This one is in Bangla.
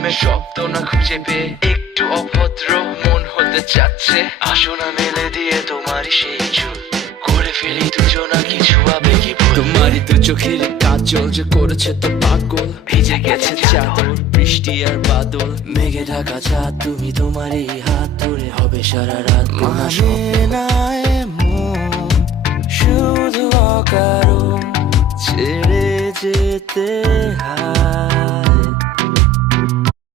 প্রেমের শব্দ না খুঁজে পেয়ে একটু অভদ্র মন হতে চাচ্ছে। আসো না মেলে দিয়ে তোমারই সেই চুল, করে ফেলি দুজনা কিছু আবেগী ভুল। তোমারই দু চোখের কাজল যে করেছে তো পাগল, ভিজে গেছে চাদর বৃষ্টি আর বাদল, মেঘে ঢাকা চাঁদ তুমি তোমারই হাত ধরে হবে সারা রাত। মানে না এমন শুধু অকারণ ছেড়ে যেতে হয়।